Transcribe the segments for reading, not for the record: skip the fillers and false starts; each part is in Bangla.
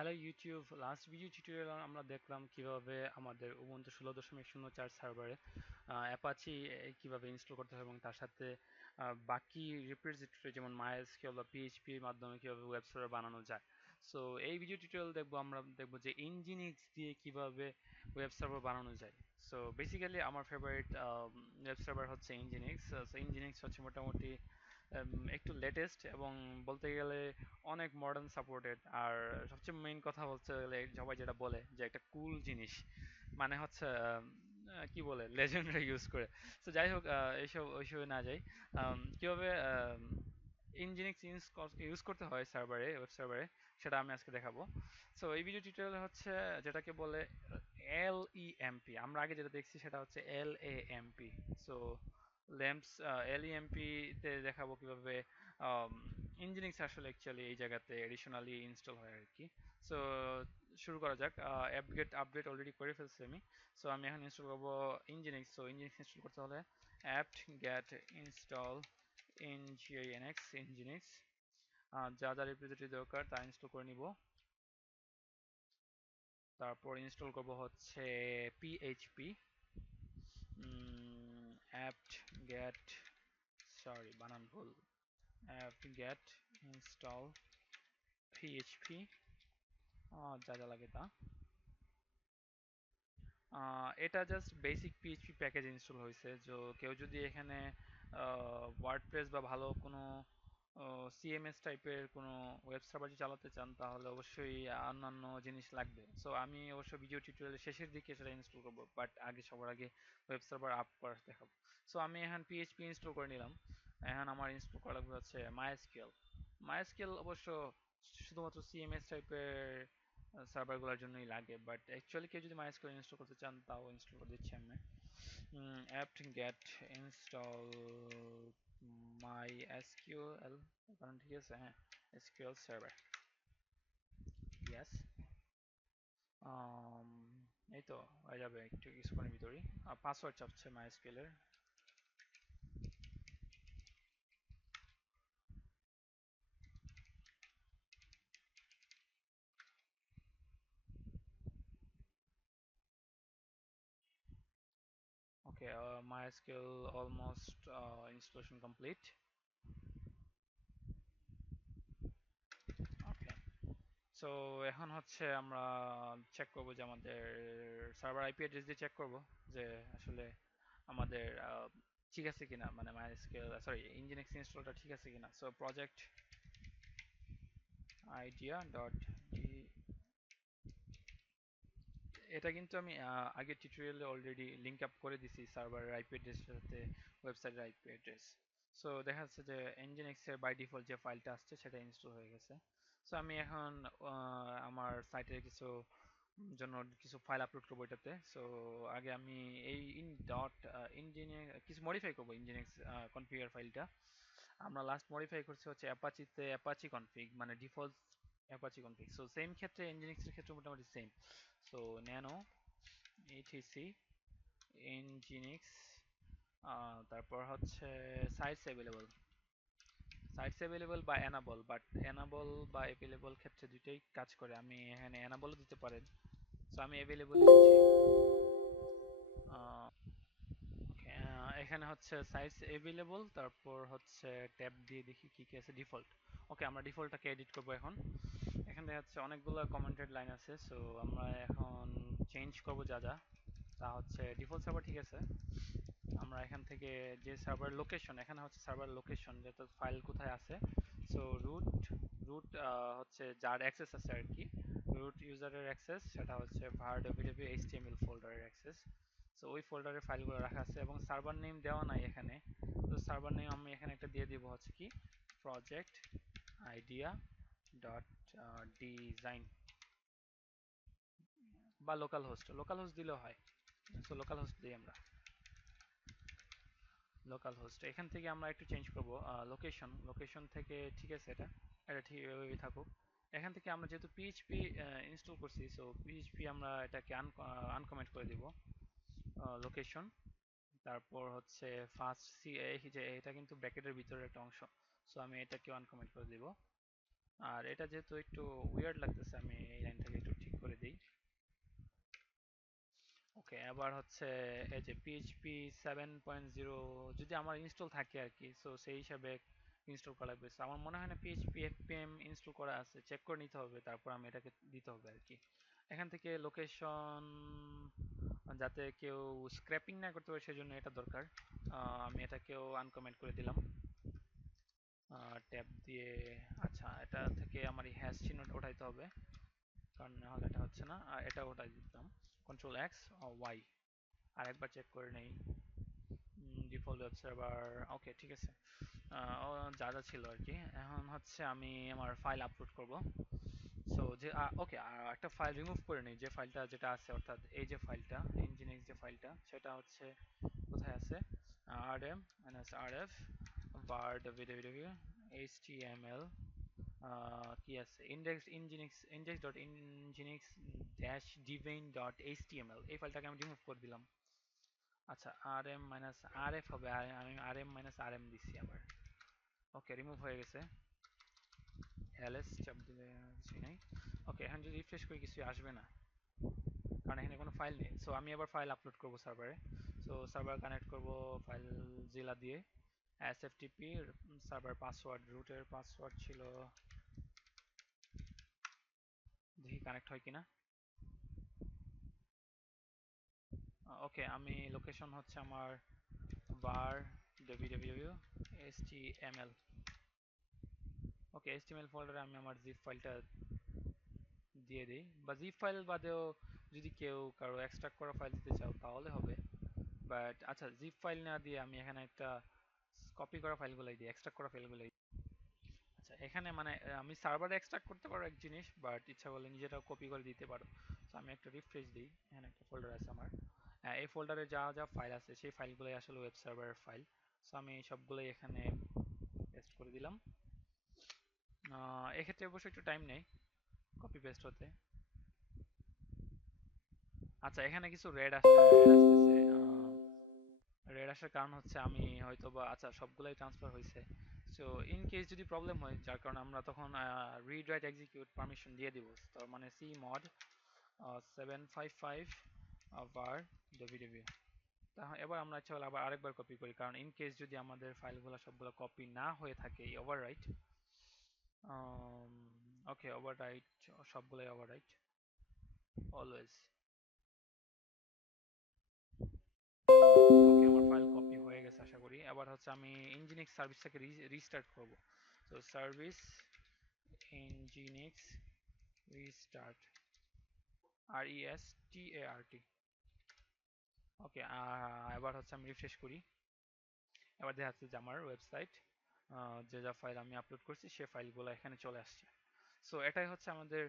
Hello YouTube, last video tutorial আমরা দেখলাম কিভাবে আমাদের উবুন্টু 16.04 সার্ভারে অ্যাপাচি কিভাবে ইনস্টল করতে হয় এবং তার সাথে বাকি রিপোজিটরি যেমন মাইএসকিউএল বা পিএইচপি এর মাধ্যমে কিভাবে ওয়েব সার্ভার বানানো যায়। সো এই ভিডিও টিউটোরিয়াল আমরা দেখব যে ইনজিনিক্স দিয়ে কিভাবে ওয়েব সার্ভার বানানো যায়। সো বেসিক্যালি আমার ফেভারিট ওয়েব সার্ভার হচ্ছে ইনজিনিক্স। সো ইনজিনিক্স হচ্ছে মোটামুটি একটু লেটেস্ট এবং বলতে গেলে অনেক মডার্ন সাপোর্টেড। আর সবচেয়ে মেইন কথা হচ্ছে গেলে সবাই যেটা বলে যে একটা কুল জিনিস, মানে হচ্ছে কি বলে লেজেন্ডরা ইউজ করে। তো যাই হোক, এইসব ওইসবে না যাই। কিভাবে ইনজিনিক্স ইউজ করতে হয় সার্ভারে, ওয়েব সার্ভারে, সেটা আমি আজকে দেখাবো। সো এই ভিডিও টিউটোরিয়াল হচ্ছে যেটাকে বলে এলইএমপি। আমরা আগে যেটা দেখছি সেটা হচ্ছে এলএএমপি। সো ল্যাম্পস এলইএমপি তে দেখাবো কিভাবে ইনজিনিক্স আসলে অ্যাকচুয়ালি এই জায়গাতে এডিশনালি ইনস্টল হয় আর কি। সো শুরু করা যাক। অ্যাপগেট আপডেট অলরেডি করে ফেলছি আমি। সো আমি এখন ইনস্টল করবো ইনজিনিক্স। সো ইনজিনিক্স ইনস্টল করতে হলে apt get install nginx nginx, যা যা রিপোজিটরি দরকার তা ইনস্টল করে নিব। তারপর ইনস্টল করব হচ্ছে পিএইচপি, apt get, সরি বানান ভুল, apt get install php, যা যা লাগে তা। এটা just basic PHP package install হয়েছে। কেউ যদি এখানে ওয়ার্ডপ্রেস বা ভালো কোনো সিএমএস টাইপের কোনো ওয়েব সার্ভার চালাতে চান তাহলে অবশ্যই অন্যান্য জিনিস লাগবে। সো আমি অবশ্য ভিডিও টিউটোরিয়ালের শেষের দিকে সেটা ইনস্টল করব, বাট আগে সবার আগে ওয়েব সার্ভার আপ করা দেখাবো। সো আমি এখন পিএইচপি ইনস্টল করে নিলাম। এখন আমার ইনস্টল করা লাগবে হচ্ছে মাইএসকিউএল। মাইএসকিউএল অবশ্য শুধুমাত্র সিএমএস টাইপের সার্ভারগুলোর জন্যই লাগে, বাট অ্যাকচুয়ালি কেউ যদি মাইএসকিউএল ইনস্টল করতে চান তাও ইনস্টল করে দিচ্ছি আমি। apt get install mysql, কারণ ঠিক আছে, হ্যাঁ, এসকিউএল সার্ভার, ইয়েস। um, এই তো হয়ে যাবে একটু কিছুক্ষণের ভিতরেই। পাসওয়ার্ড চাচ্ছে মাইএসকিউএল এর। ওকে, MySQL অলমোস্ট ইনস্টলেশন কমপ্লিট। ওকে, সো এখন হচ্ছে আমরা চেক করব যে আমাদের সার্ভার আইপি অ্যাড্রেস দিয়ে চেক করব যে আসলে আমাদের ঠিক আছে কিনা, মানে MySQL সরি ইনজিনিক্স ইনস্টলটা ঠিক আছে কিনা। So project idea dot D, এটা কিন্তু আমি আগের টিউটোরিয়ালে অলরেডি লিংক আপ করে দিছি সার্ভারের আইপি অ্যাড্রেসের সাথে ওয়েবসাইটের আইপি অ্যাড্রেস। সো দেখা যাচ্ছে যে nginx এর বাই ডিফল্ট যে ফাইলটা আসছে সেটা ইনস্টল হয়ে গেছে। সো আমি এখন আমার সাইটের কিছু জন্য কিছু ফাইল আপলোড করবো এটাতে। সো আগে আমি এই ইন ডট ইঞ্জিনিয়ার কিছু মডিফাই করবো ইঞ্জিনিয়ার কনফিগার ফাইলটা। আমরা লাস্ট মডিফাই করছি হচ্ছে অ্যাপাচিতে অ্যাপাচি কনফিগ, মানে default Apache config. So same ক্ষেত্রে nginx এর ক্ষেত্রে মোটামুটি same. So nano etc nginx, তারপর হচ্ছে সাইটস অ্যাভেলেবল, সাইটস অ্যাভেলেবল বা এনাবল, বাট এনাবল বা অ্যাভেলেবল ক্ষেত্রে দুইটাই কাজ করে। আমি এখানে এনাবলও দিতে পারেন। সো আমি অ্যাভেলেবল দিচ্ছি। ওকে, এখানে হচ্ছে সাইজ অ্যাভেলেবল, তারপর হচ্ছে ট্যাব দিয়ে দেখি কি কি আছে। ডিফল্ট, ওকে, আমরা ডিফল্টটাকে এডিট করব এখন। এখানে দেখা যাচ্ছে অনেকগুলো কমেন্টেড লাইন আছে। সো আমরা এখন চেঞ্জ করব যা যা, তা হচ্ছে ডিফল্ট সার্ভার ঠিক আছে। আমরা এখান থেকে যে সার্ভার লোকেশন, এখানে হচ্ছে সার্ভার লোকেশন যেটা ফাইল কোথায় আছে। সো রুট, রুট হচ্ছে যার অ্যাক্সেস আছে আর কি, রুট ইউজারের অ্যাক্সেস সেটা হচ্ছে var www.html ফোল্ডারের অ্যাক্সেস। সো ওই ফোল্ডারে ফাইলগুলো রাখা আছে এবং সার্ভার নেম দেওয়া নাই এখানে। তো সার্ভার নেম আমি এখানে একটা দিয়ে দিব হচ্ছে কি প্রজেক্ট আইডিয়া ডট ডিজাইন, বা লোকাল হোস্ট, লোকাল হোস্ট দিলেও হয়। সো লোকাল হোস্ট দিই আমরা, লোকাল হোস্ট। এখান থেকে আমরা একটু চেঞ্জ করব লোকেশন, লোকেশন থেকে ঠিক আছে, এটা এটা ঠিক এভাবেই থাকুক। এখান থেকে আমরা যেহেতু পিএইচপি ইনস্টল করছি, সো পিএইচপি আমরা এটাকে আনকমেন্ট করে দিব লোকেশন। তারপর হচ্ছে ফার্স্ট সি, এই যে এটা কিন্তু ব্র্যাকেটের ভিতরের একটা অংশ। সো আমি এটাকে আনকমেন্ট করে দিব। আর এটা যেহেতু একটু উইয়ার্ড লাগতেছে, আমি এই লাইনটা আবার হচ্ছে এই যে পিএইচপি 7.0 যদি আমার ইনস্টল থাকে আর কি, সো সেই হিসাবে ইনস্টল করা লাগবে। So আমার মনে হয় না পিএইচপি এফপিএম ইনস্টল করা আছে, চেক করে নিতে হবে, তারপর আমি এটাকে দিতে হবে আর কি। এখান থেকে লোকেশন যাতে কেউ স্ক্র্যাপিং না করতে পারে সেজন্য এটা দরকার। আমি এটাকেও আনকমেন্ট করে দিলাম ট্যাব দিয়ে। আচ্ছা, এটা থেকে আমার এই হ্যাশ চিহ্নটা ওঠাইতে হবে, কারণ নাহলে এটা হচ্ছে না। আর এটা ওঠাই দিতাম কন্ট্রোল এক্স ওয়াই। আরেকবার চেক করে নেই। ডিফল্ট ওয়েব সার্ভার, ওকে ঠিক আছে। যা যা ছিল আর কি। এখন হচ্ছে আমি আমার ফাইল আপলোড করব। সো যে ওকে, একটা ফাইল রিমুভ করে নিই, যে ফাইলটা যেটা আছে, অর্থাৎ এই যে ফাইলটা ইঞ্জিনিক্স যে ফাইলটা, সেটা হচ্ছে কোথায় আছে, rm rf var www html কি আছে, index.nginx-devine.html, এই ফাইলটাকে আমি রিমুভ করে দিলাম। আচ্ছা, rm rf হবে, আমি rm rm দিছি আবার। ওকে, রিমুভ হয়ে গেছে। ls চাপ দিলে কিছুই নাই। ওকে, এখন যদি রিফ্রেশ করি কিছু আসবে না, কারণ এখানে কোনো ফাইল নেই। সো আমি আবার ফাইল আপলোড করব সার্ভারে। সো সার্ভার কানেক্ট করব ফাইল জিলা দিয়ে, sftp সার্ভার পাসওয়ার্ড, রুটের পাসওয়ার্ড ছিল, দেখি কানেক্ট হয় কিনা। ওকে, আমি লোকেশন হচ্ছে আমার var www html। ওকে, html ফোল্ডারে আমি আমার জিপ ফাইলটা দিয়ে দিই, বা জিপ ফাইল বাদেও যদি কেউ কারো এক্সট্রাক্ট করা ফাইল দিতে চাও তাহলে হবে। বাট আচ্ছা, জিপ ফাইল না দিয়ে আমি এখানে একটা কপি করা ফাইলগুলাই দিই, এক্সট্রাক্ট করা ফাইলগুলাই। আচ্ছা, এখানে মানে আমি সার্ভারে এক্সট্রাক্ট করতে পারো এক জিনিস, বাট ইচ্ছা করলে নিজেরাও কপি করে দিতে পারো। তো আমি একটা রিফ্রেশ দিই, এখানে একটা ফোল্ডার আছে আমার। এই ফোল্ডারে যা যা ফাইল আছে সেই ফাইলগুলোই আসলে ওয়েব সার্ভারের ফাইল। সো আমি সবগুলোই এখানে পেস্ট করে দিলাম। এক্ষেত্রে অবশ্যই একটু টাইম নেই কপি পেস্ট হতে। আচ্ছা, এখানে কিছু রেড আসতেছে। রেড আসার কারণ হচ্ছে আমি হয়তো বা, আচ্ছা সবগুলাই ট্রান্সফার হয়েছে। সো ইন কেস যদি প্রবলেম হয়, যার কারণে আমরা তখন রিড রাইট এক্সিকিউট পারমিশন দিয়ে দিব, তার মানে cmod 755 var www। এবার আমরা ইচ্ছা হলে আবার আরেকবার কপি করি, কারণ ইন কেস যদি আমাদের ফাইলগুলো সবগুলো কপি না হয়ে থাকে, ওভাররাইট। ওকে, ওভাররাইট, সবগুলাই ওভাররাইট অলওয়েজ। ওকে, আমার ফাইল কপি হয়ে গেছে আশা করি। এবার হচ্ছে আমি ইনজিনিক্স সার্ভিসটাকে রিস্টার্ট করব। তো সার্ভিস ইনজিনিক্স রিস্টার্ট, RESTART। ওকে, এবার হচ্ছে আমি রিফ্রেশ করি। এবার দেখা যাচ্ছে যে আমার ওয়েবসাইট, যে যা ফাইল আমি আপলোড করছি সে ফাইলগুলো এখানে চলে আসছে। সো এটাই হচ্ছে আমাদের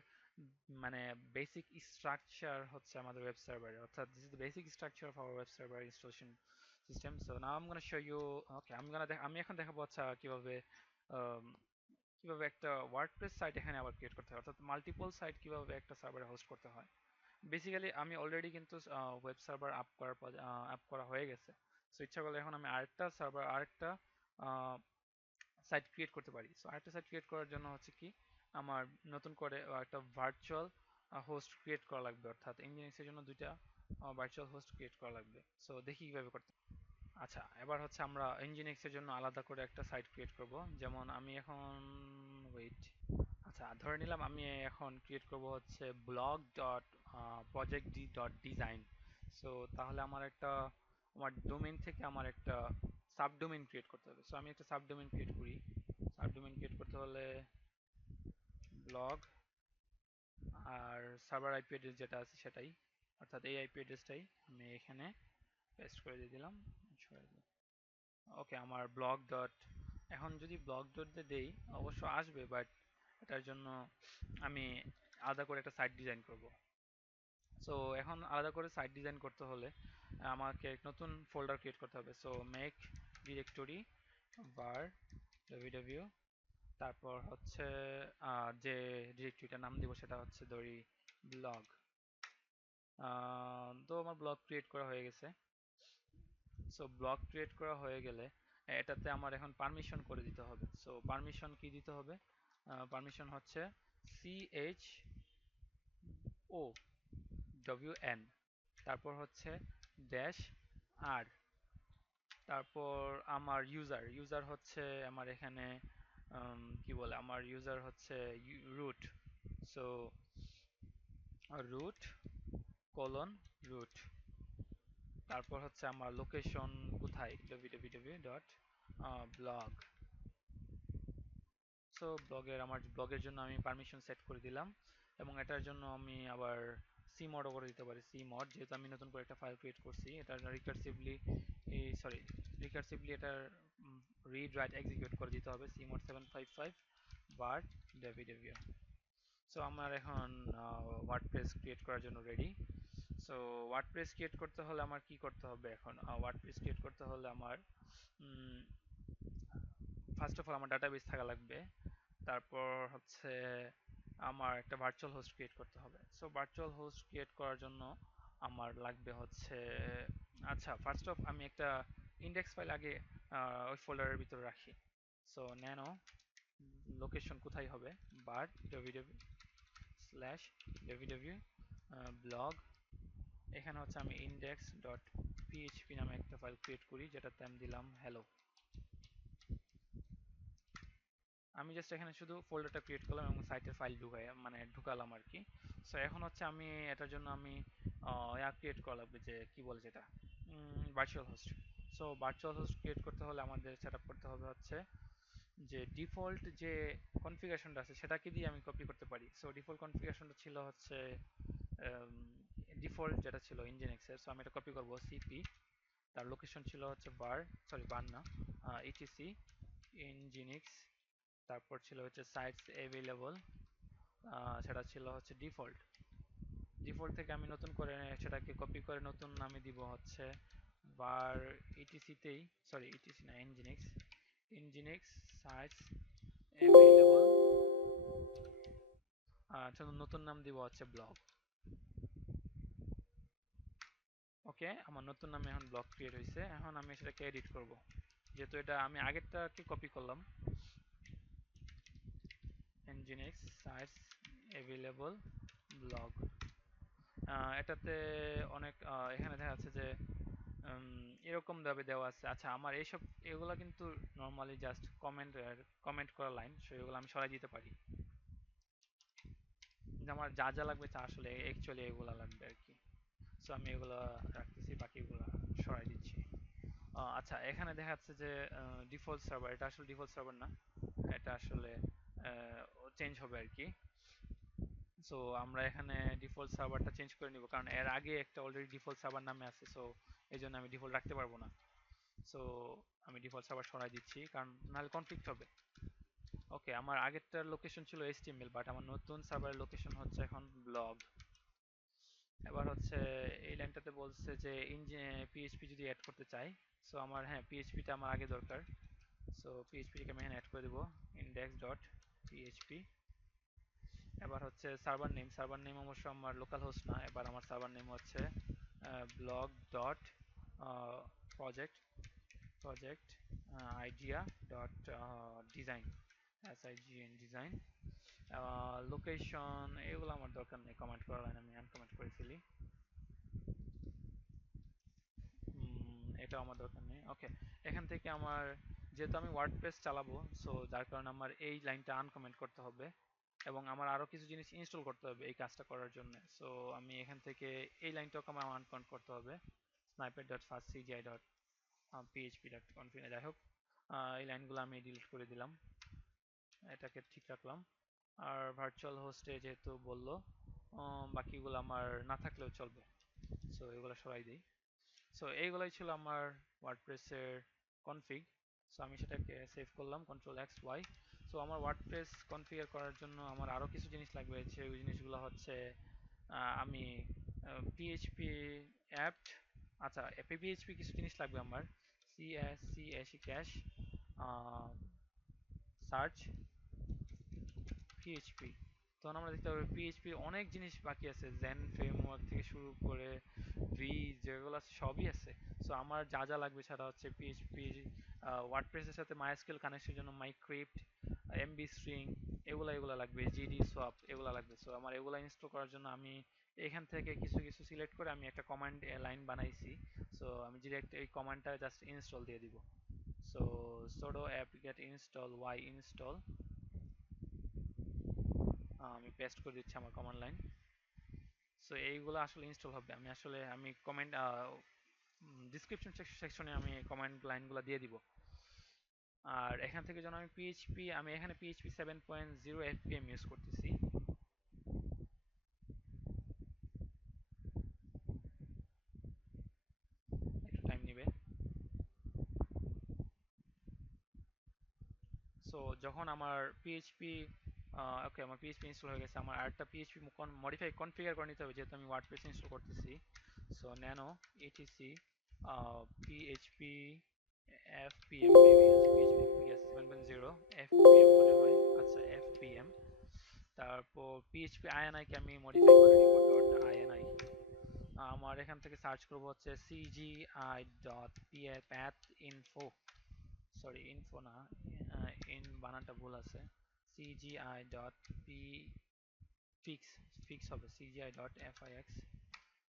মানে বেসিক স্ট্রাকচার হচ্ছে আমাদের ওয়েব সার্ভারে, অর্থাৎ this is the basic structure of our web server installation system. So now I am gonna show you. Okay, আমি এখন দেখাবো আচ্ছা কিভাবে আম, কিভাবে একটা ওয়ার্ডপ্রেস সাইট এখানে আবার ক্রিয়েট করতে হয়, অর্থাৎ মাল্টিপল সাইট কিভাবে একটা সার্ভারে হোস্ট করতে হয়। বেসিক্যালি আমি অলরেডি কিন্তু ওয়েব সার্ভার আপ করা হয়ে গেছে। সো ইচ্ছা করলে এখন আমি আরেকটা সাইট ক্রিয়েট করতে পারি। সো আরেকটা সাইট ক্রিয়েট করার জন্য হচ্ছে কি, আমার নতুন করে একটা ভার্চুয়াল হোস্ট ক্রিয়েট করা লাগবে, অর্থাৎ ইনজিনিক্স এর জন্য দুইটা ভার্চুয়াল হোস্ট ক্রিয়েট করা লাগবে। সো দেখি কিভাবে করতে। আচ্ছা, এবার হচ্ছে আমরা ইনজিনিক্স এর জন্য আলাদা করে একটা সাইট ক্রিয়েট করব। যেমন আমি এখন ওয়েট, আচ্ছা ধরে নিলাম আমি এখন ক্রিয়েট করব হচ্ছে blog.projectd.design। সো তাহলে আমার ডোমেইন থেকে আমার একটা সাবডোমেইন ক্রিয়েট করতে হবে। সো আমি একটা সাবডোমেইন ক্রিয়েট করি। সাবডোমেইন ক্রিয়েট করতে হলে ব্লগ, আর সার্ভার আইপি অ্যাড্রেস যেটা আছে সেটাই, অর্থাৎ এই আইপি অ্যাড্রেসটাই আমি এখানে পেস্ট করে দিয়ে দিলাম। ওকে, আমার ব্লগ ডট, এখন যদি ব্লগ ডট দিয়ে দেই অবশ্য আসবে, বাট এটার জন্য আমি আলাদা করে একটা সাইট ডিজাইন করব। সো এখন আলাদা করে সাইট ডিজাইন করতে হলে আমাকে এক নতুন ফোল্ডার ক্রিয়েট করতে হবে। So make directory var www, তারপর হচ্ছে যে ডিরেক্টরিটার নাম দিব সেটা হচ্ছে ধরি ব্লগ। তো আমার ব্লগ ক্রিয়েট করা হয়ে গেছে। সো ব্লগ ক্রিয়েট করা হয়ে গেলে এটাতে আমার এখন পারমিশন করে দিতে হবে। সো পারমিশন কি দিতে হবে? পারমিশন হচ্ছে CHOWN, তারপর হচ্ছে ড্যাশ আর তারপর আমার ইউজার হচ্ছে আমার এখানে কি বলে আমার ইউজার হচ্ছে root. So root colon root, তারপর হচ্ছে আমার লোকেশন কোথায় www.blog। সো আমার ব্লগের জন্য আমি পারমিশন সেট করে দিলাম এবং এটার জন্য আমি আবার cmod করে দিতে পারি। cmod যেহেতু আমি নতুন করে একটা ফাইল ক্রিয়েট করছি, এটা রিকারসিভলি এটার রিড রাইট এক্সিকিউট করে দিতে হবে cmod 755 বার www। সো আমার এখন ওয়ার্ডপ্রেস ক্রিয়েট করার জন্য রেডি। সো ওয়ার্ডপ্রেস ক্রিয়েট করতে হলে আমার কি করতে হবে? এখন ওয়ার্ডপ্রেস ক্রিয়েট করতে হলে আমার ফার্স্ট অফ অল আমার ডাটাবেস থাকা লাগবে। তারপর হচ্ছে আমার একটা ভার্চুয়াল হোস্ট ক্রিয়েট করতে হবে। সো ভার্চুয়াল হোস্ট ক্রিয়েট করার জন্য আমার লাগবে হচ্ছে, আচ্ছা ফার্স্ট অফ আমি একটা ইন্ডেক্স ফাইল আগে ওই ফোল্ডারের ভিতরে রাখি। সো ন্যানো লোকেশন কোথায় হবে বার www ব্লগ, এখানে হচ্ছে আমি ইন্ডেক্স ডট পিএইচপি নামে একটা ফাইল ক্রিয়েট করি যেটাতে আমি দিলাম হ্যালো। আমি জাস্ট এখানে শুধু ফোল্ডারটা ক্রিয়েট করলাম এবং সাইটের ফাইল ঢুকালাম আর কি। সো এখন হচ্ছে আমি এটার জন্য আমি ক্রিয়েট করা লাগবে, যে কি বলে যেটা virtual host. So virtual host create করতে হলে আমাদের সেট আপ করতে হবে হচ্ছে যে ডিফল্ট যে কনফিগারেশনটা আছে সেটাকে দিয়ে আমি কপি করতে পারি। সো ডিফল্ট কনফিগারেশনটা ছিল হচ্ছে ডিফল্ট যেটা ছিল ইনজিনিক্স এর। সো আমি এটা কপি করব সিপি, তার লোকেশন ছিল হচ্ছে বার না ইটিসি ইনজিনিক্স, তারপর ছিল হচ্ছে সাইটস অ্যাভেলেবল, সেটা ছিল হচ্ছে ডিফল্ট। ডিফল্ট থেকে আমি নতুন করে সেটাকে কপি করে নতুন নামে দিব হচ্ছে বার ইটিসিতেই, সরি ইটিসি না ইনজিনিক্স সাইটস অ্যাভেলেবল, নতুন নাম দিব হচ্ছে ব্লগ। ওকে, আমার নতুন নামে এখন ব্লগ ক্রিয়েট হয়েছে। এখন আমি সেটাকে এডিট করব, যেহেতু এটা আমি আগেরটাকে কপি করলাম nginx sites available blog। এটাতে অনেক এখানে দেখা যাচ্ছে যে এরকম ভাবে দেওয়া আছে। আচ্ছা আমার এগুলা কিন্তু নর্মালি জাস্ট কমেন্ট করা লাইন, সো এগুলো আমি সরাই দিতে পারি। কিন্তু আমার যা যা লাগবে তা আসলে অ্যাকচুয়ালি এগুলা লাগবে আর কি। সো আমি এগুলা রাখতেছি, বাকিগুলা সরাই দিচ্ছি। আচ্ছা এখানে দেখা যাচ্ছে যে ডিফল্ট সার্ভার, এটা আসলে ডিফল্ট সার্ভার না, এটা আসলে চেঞ্জ হবে আর কি। সো আমরা এখানে ডিফল্ট সার্ভারটা চেঞ্জ করে নিব, কারণ এর আগে একটা অলরেডি ডিফল্ট সার্ভার নামে আছে। সো এই জন্য আমি ডিফল্ট রাখতে পারবো না। সো আমি ডিফল্ট সার্ভার সরাই দিচ্ছি, কারণ নাহলে কনফ্লিক্ট হবে। ওকে, আমার আগেরটার লোকেশন ছিল HTML, বাট আমার নতুন সার্ভারের লোকেশন হচ্ছে এখন ব্লগ। এবার হচ্ছে এই লাইনটাতে বলছে যে পিএইচপি যদি অ্যাড করতে চাই। সো আমার হ্যাঁ পিএইচপিটা আমার আগে দরকার। সো পিএইচপিকে আমি এখানে অ্যাড করে দেবো ইন্ডেক্স ডট পিএইচপি। এবার হচ্ছে সার্ভার নেম অবশ্য আমার লোকাল হোস্ট না, এবার আমার সার্ভার নেম হচ্ছে blog dot project project idea dot design design. Location এগুলো আমার দরকার নেই, কমেন্ট করা লাইন আমি আনকমেন্ট করে ফেলি। এটাও আমার দরকার নেই। ওকে, এখান থেকে আমার যেহেতু আমি ওয়ার্ডপ্রেস চালাবো, সো যার কারণে আমার এই লাইনটা আনকমেন্ট করতে হবে এবং আমার আরো কিছু জিনিস ইনস্টল করতে হবে এই কাজটা করার জন্য। সো আমি এখান থেকে এই লাইনটাকে আমার আনকমেন্ট করতে হবে snippet.fastcgi.php.config। যাই হোক, এই লাইনগুলো আমি ডিলিট করে দিলাম, এটাকে ঠিক রাখলাম। আর ভার্চুয়াল হোস্টে যেহেতু বললো, বাকিগুলো আমার না থাকলেও চলবে। সো এগুলো সরাই দিই। সো এইগুলাই ছিল আমার ওয়ার্ডপ্রেসের কনফিগ। সো আমি সেটাকে সেভ করলাম Ctrl+X+Y। সো আমার ওয়ার্ডপ্রেস কনফিগার করার জন্য আমার আরও কিছু জিনিস লাগবে। ওই জিনিসগুলো হচ্ছে আমি পিএইচপি অ্যাপ, আচ্ছা পিএইচপি কিছু জিনিস লাগবে আমার, CSC ক্যাশ সার্চ পিএইচপি। তখন আমরা দেখতে পাবো পিএইচপি অনেক জিনিস বাকি আছে, জেন ফ্রেমওয়ার্ক থেকে শুরু করে ভি যেগুলো আছে সবই আছে। সো আমার যা যা লাগবে সেটা হচ্ছে পিএইচপি ওয়ার্ডপ্রেসের সাথে মাইস্কুয়েল কানেকশনের জন্য মাইক্রিপ্ট, এমবি স্ট্রিং, এগুলা এগুলা লাগবে, জিডি সোয়াপ এগুলা লাগবে। সো আমার এগুলা ইনস্টল করার জন্য আমি এখান থেকে কিছু কিছু সিলেক্ট করে আমি একটা কমান্ড লাইন বানাইছি। সো আমি ডিরেক্ট এই কমান্ডটা জাস্ট ইনস্টল দিয়ে দিব। So sudo apt-get install y install, আমি পেস্ট করে দিচ্ছি আমার কমান্ড লাইন। সো এইগুলো আসলে ইনস্টল হবে, আমি কমেন্ট ডিসক্রিপশন সেকশনে আমি কমান্ড লাইনগুলো দিয়ে দিব। আর এখান থেকে যেন আমি এখানে পিএইচপি 7.0 এফপিএম ইউজ করতেছি। একটু টাইম নেবে। সো যখন আমার পিএইচপি ওকে, আমার পিএইচপি ইনস্টল হয়ে গেছে, আমার আরেকটা পিএইচপি মডিফাই কনফিগার করে নিতে হবে যেহেতু আমি ওয়ার্ডপ্রেস ইনস্টল করতেছি। So nano etc PHP FPM maybe, আচ্ছা পিএইচপি ইয়েস 7.0 এফপিএম মনে হয়, আচ্ছা এফপিএম। তারপর পিএইচপি আইএনআই কে আমি মডিফাই করে নিব ডট আইএনআই। আমার এখান থেকে সার্চ করব হচ্ছে cgi dot path info, sorry info না, ইন বানানটা ভুল আছে, cgi dot P fix, fix হবে cgi ডট fix।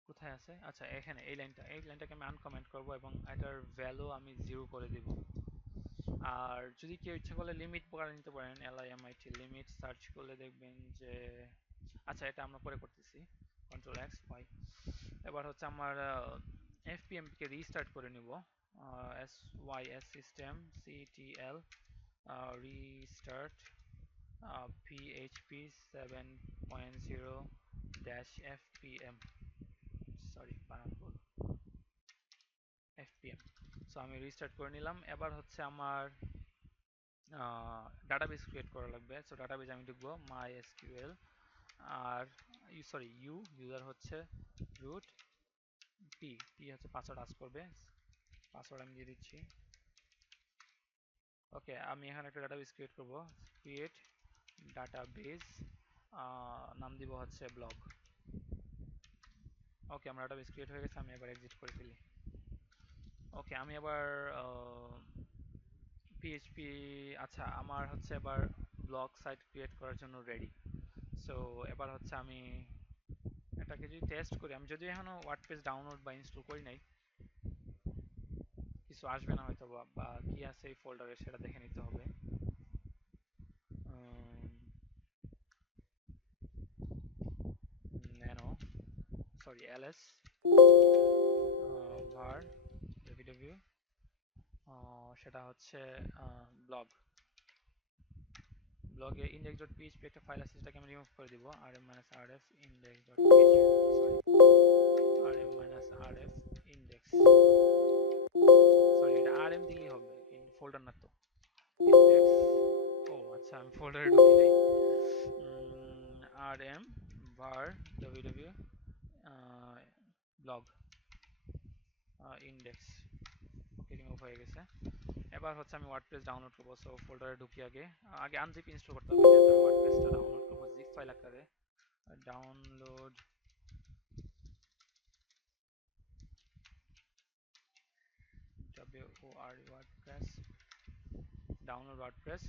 কোথায় আছে, আচ্ছা এখানে এই লাইনটাকে আমি আনকমেন্ট করব এবং এটার ভ্যালু আমি 0 করে দিব। আর যদি কেউ ইচ্ছা করলে লিমিট করে নিতে পারেন, limit লিমিট সার্চ করলে দেখবেন যে, আচ্ছা এটা আমরা পরে করতেছি, কন্ট্রোল এক্স ওয়াই। এবার হচ্ছে আমার এফপিএম কে রিস্টার্ট করে নিব, sys system ctl restart php 7.0 fpm, sorry বানান ভুল, fpm। সো আমি রিস্টার্ট করে নিলাম। এবার হচ্ছে আমার ডাটাবেস ক্রিয়েট করা লাগবে। সো ডাটাবেস আমি লিখবো mysql, আর ইউজার হচ্ছে রুট, পি হচ্ছে পাসওয়ার্ড আস্ক করবে, পাসওয়ার্ড আমি দিয়ে দিচ্ছি। ওকে, আমি এখানে একটা ডাটাবেস ক্রিয়েট করব, ক্রিয়েট ডাটাবেস, নাম দিব হচ্ছে ব্লগ। ওকে, আমার ডাটাবেস ক্রিয়েট হয়ে গেছে, আমি এবার এক্সিট করে ফেলি। ওকে, আমি এবার পিএইচপি, আচ্ছা আমার হচ্ছে এবার ব্লগ সাইট ক্রিয়েট করার জন্য রেডি। সো এবার হচ্ছে আমি এটাকে যদি টেস্ট করি, আমি যদি এখনো ওয়ার্ডপ্রেস ডাউনলোড বা ইনস্টল করি নাই, কিছু আসবে না হয়তো, বা কি আছে এই ফোল্ডারে সেটা দেখে নিতে হবে। Nano, sorry ls var www, সেটা হচ্ছে ব্লগ, ব্লগে index.php একটা ফাইল আছে, সেটাকে আমি রিমুভ করে দিব, rm-rf index.php, sorry rm-rf index, sorry এটা rm দিলেই হবে, ফোল্ডার না তো, index, ও আচ্ছা আমি ফোল্ডারে ঢুকি নাই, rm var www blog index. Okay, remove হয়ে গেছে। এবার হচ্ছে আমি ওয়ার্ডপ্রেস ডাউনলোড করবো। সো ফোল্ডারে ঢুকি, আগে আগে আনজিপ ইনস্টল করতে হবে, যেহেতু আমি ওয়ার্ডপ্রেসটা ডাউনলোড করবো জিপ ফাইল আকারে। ডাউনলোড ওয়ার্ডপ্রেস, ডাউনলোড ওয়ার্ডপ্রেস,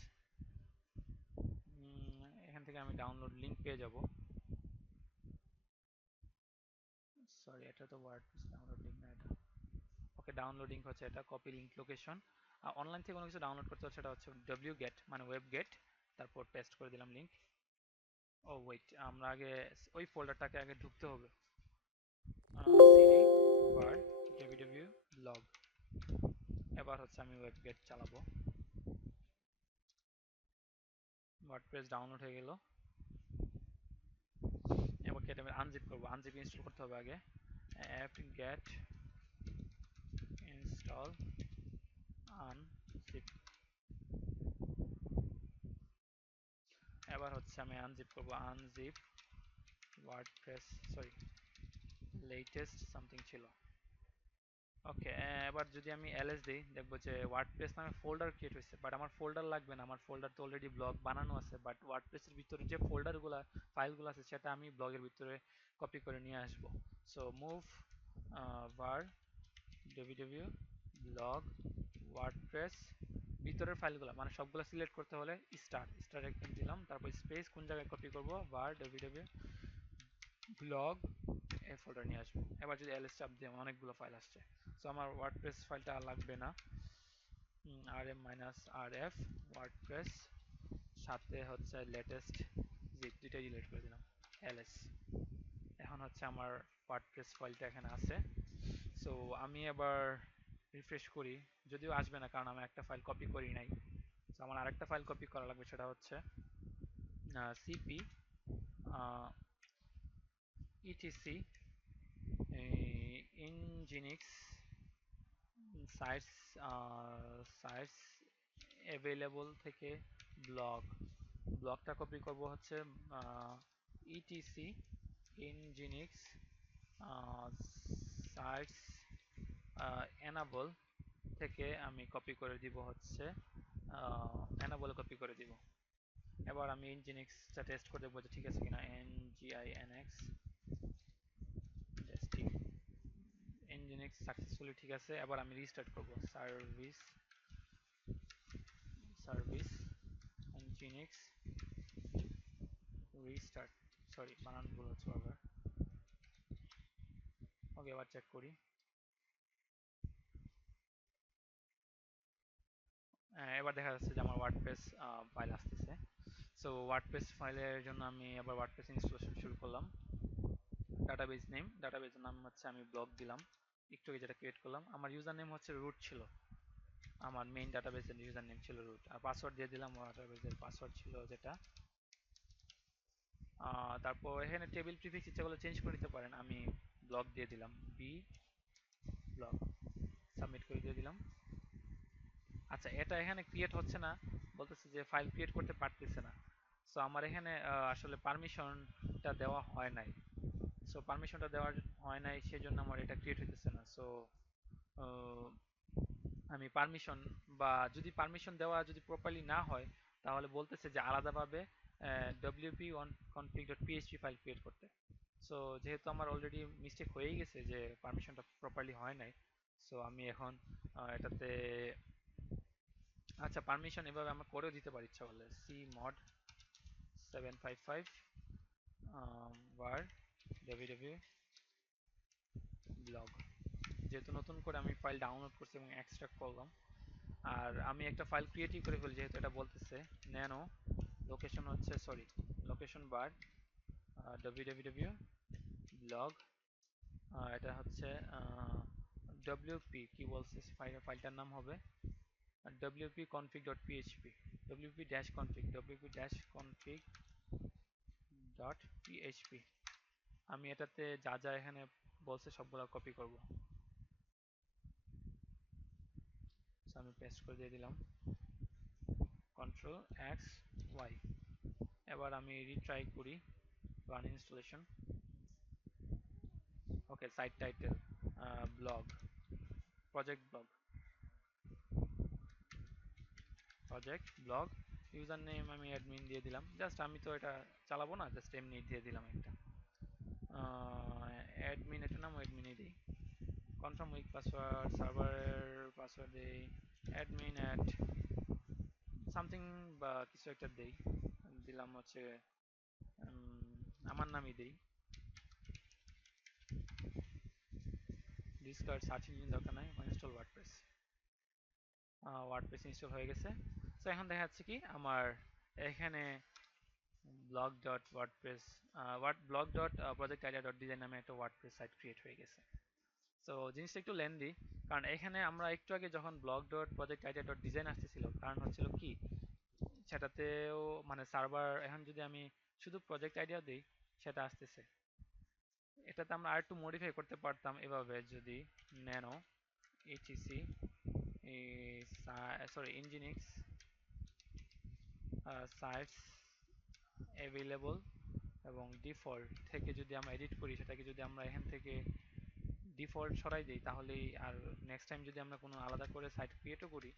এখান থেকে আমি ডাউনলোড লিংক পেয়ে যাব। সরি এটা তো ওয়ার্ডপ্রেস ডাউনলোড লিংক না, এটা ওকে ডাউনলোডিং হচ্ছে, এটা কপি লিংক লোকেশন। অনলাইন থেকে কোনো কিছু ডাউনলোড করতে হচ্ছে, সেটা হচ্ছে wget মানে ওয়েব গেট, তারপর পেস্ট করে দিলাম লিংক। ও ওয়েট, আমরা আগে ওই ফোল্ডারটাকে আগে ঢুকতে হবে, cd var www blog। এবার হচ্ছে আমি ওয়েব গেট চালাবো, ওয়ার্ডপ্রেস ডাউনলোড হয়ে গেল। এবার কেটে আমি আনজিপ করবো, আনজিপ ইনস্টল করতে হবে আগে, apt-get install unzip। এবার হচ্ছে আমি আনজিপ করবো, unzip WordPress, sorry latest something ছিল। ওকে, এবার যদি আমি ls দিই, দেখবো যে ওয়ার্ডপ্রেস নামে ফোল্ডার ক্রিয়েট হয়েছে, বাট আমার ফোল্ডার লাগবে না, আমার ফোল্ডার তো অলরেডি ব্লগ বানানো আছে, বাট ওয়ার্ডপ্রেসের ভিতরে যে ফোল্ডারগুলো ফাইলগুলো আছে সেটা আমি ব্লগের ভিতরে কপি করে নিয়ে আসবো। So move var www blog wordpress ভিতরের ফাইলগুলো মানে সবগুলো সিলেক্ট করতে হলে স্টার একটা দিলাম, তারপর স্পেস কোন জায়গায় কপি করব, var www ব্লগ এই ফোল্ডার নিয়ে আসবো। এবার যদি ls চাপ দিই অনেকগুলো ফাইল আসছে। সো আমার ওয়ার্ডপ্রেস ফাইলটা আর লাগবে না। rm-rf ওয়ার্ডপ্রেস সাথে হচ্ছে লেটেস্ট জিপ দুইটাই ডিলিট করে দিলাম ls। এখন হচ্ছে আমার ওয়ার্ডপ্রেস ফাইলটা এখানে আছে। সো আমি এবার রিফ্রেশ করি, যদিও আসবে না কারণ আমি একটা ফাইল কপি করি নাই। তো আমার আরেকটা ফাইল কপি করা লাগবে, সেটা হচ্ছে cp etc nginx sites sites available থেকে ব্লগটা কপি করব হচ্ছে etc nginx sites enable থেকে আমি কপি করে দিব হচ্ছে enable কপি করে দিব। এবার আমি nginx-টা টেস্ট করে দেখব যে ঠিক আছে কিনা। nginx টেস্টিং nginx সাকসেসফুলি ঠিক আছে। এবার আমি রিস্টার্ট করব সার্ভিস nginx রিস্টার্ট, সরি বানান ভুল হচ্ছে বারবার। ওকে, এবার চেক করি। এবার দেখা যাচ্ছে যে আমার ওয়ার্ডপ্রেস ফাইল আসতেছে। সো ওয়ার্ডপ্রেস ফাইলের জন্য আমি আবার ওয়ার্ডপ্রেস ইনস্টলেশন শুরু করলাম। ডাটাবেজ নাম হচ্ছে আমি ব্লগ দিলাম, একটু আগে যেটা ক্রিয়েট করলাম। আমার ইউজার নেম হচ্ছে রুট ছিল, আমার মেইন ডাটাবেসের ইউজার নেম ছিল রুট, আর পাসওয়ার্ড দিয়ে দিলাম ডাটাবেসের পাসওয়ার্ড ছিল যেটা। তারপর এখানে টেবিল প্রিফিক্স ইচ্ছা করলে চেঞ্জ করে নিতে পারেন, আমি ব্লগ দিয়ে দিলাম বি ব্লগ, সাবমিট করে দিয়ে দিলাম। আচ্ছা, এটা এখানে ক্রিয়েট হচ্ছে না, বলতেছে যে ফাইল ক্রিয়েট করতে পারতেছে না। সো আমার এখানে আসলে পারমিশনটা দেওয়া হয় নাই। সো পারমিশনটা দেওয়া হয় নাই, সেজন্য আমার এটা ক্রিয়েট হইতেছে না। সো আমি পারমিশন, বা যদি পারমিশন দেওয়া যদি প্রপারলি না হয়, তাহলে বলতেছে যে আলাদাভাবে wp-config.php ফাইল ক্রিয়েট করতে। সো যেহেতু আমার অলরেডি মিস্টেক হয়েই গেছে যে পারমিশনটা প্রপারলি হয় নাই, সো আমি এখন এটাতে, আচ্ছা পারমিশন এভাবে আমরা করেও দিতে পারি ইচ্ছা করলে, cmod 755 var www blog, যেহেতু নতুন করে আমি ফাইল ডাউনলোড করছি এবং এক্সট্রাক্ট করলাম। আর আমি একটা ফাইল ক্রিয়েটই করে ফেলি, যেহেতু এটা বলতেছে ন্যানো লোকেশন হচ্ছে, sorry location bar www blog, এটা হচ্ছে wp কি বলছে, ফাইলটার নাম হবে wp-config.php wp-config.php। আমি এটাতে যা যা এখানে বলছে সবগুলো কপি করব। আমি পেস্ট করে দিয়ে দিলাম, কন্ট্রোল এক্স ওয়াই। এবার আমি রিট্রাই করি, run installation. Okay, site title blog, project blog, user name আমি অ্যাডমিন দিয়ে দিলাম। জাস্ট আমি তো এটা চালাবো না, জাস্ট এমনি দিয়ে দিলাম একটা অ্যাডমিন, এটা নাম অ্যাডমিনই দিই। কনফার্ম উইক পাসওয়ার্ড, সার্ভারের পাসওয়ার্ড দিই অ্যাডমিন অ্যাট সামথিং বা কিছু একটা দেই, দিলাম হচ্ছে আমার নামই দিই, ডিসকার্ড সার্চ ইঞ্জিন দরকার নাই, ইনস্টল ওয়ার্ডপ্রেস। ওয়ার্ডপ্রেস ইনস্টল হয়ে গেছে। তো এখন দেখা যাচ্ছে কি আমার এখানে blog dot WordPress blog dot project idea dot design নামে একটা ওয়ার্ডপ্রেস সাইট ক্রিয়েট হয়ে গেছে। তো জিনিসটা একটু লেন্দি, কারণ এখানে আমরা একটু আগে যখন blog dot project idea dot design আসতেছিল, কারণ হচ্ছিল কি সেটাতেও মানে সার্ভার, এখন যদি আমি শুধু প্রজেক্ট আইডিয়া দিই সেটা আসতেছে। এটাতে আমরা আর একটু মডিফাই করতে পারতাম এভাবে, যদি nano etc sorry nginx sites available এবং ডিফল্ট থেকে যদি আমরা এডিট করি, সেটাকে যদি আমরা এখান থেকে ডিফল্ট সরাই দিই, তাহলেই আর নেক্সট টাইম যদি আমরা কোনো আলাদা করে সাইট ক্রিয়েটও করি,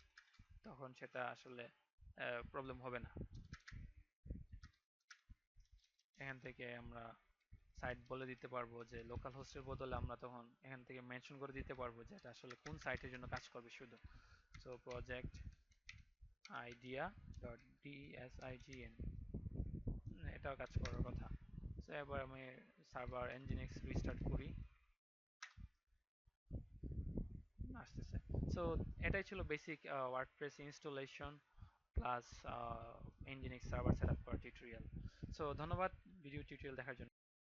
তখন সেটা আসলে প্রবলেম হবে না। এখান থেকে আমরা সাইট বলে দিতে পারবো যে লোকাল হোস্টের বদলে আমরা তখন এখান থেকে মেনশন করে দিতে পারবো যে এটা আসলে কোন সাইটের জন্য কাজ করবে শুধু। সো প্রজেক্ট idea.dsign, এটাও কাজ করার কথা। তো এবার আমি সার্ভার nginx রিস্টার্ট করি, আসতেছে। সো এটাই ছিল basic WordPress installation plus nginx server setup করার টিউটোরিয়াল। সো ধন্যবাদ ভিডিও টিউটোরিয়াল দেখার জন্য।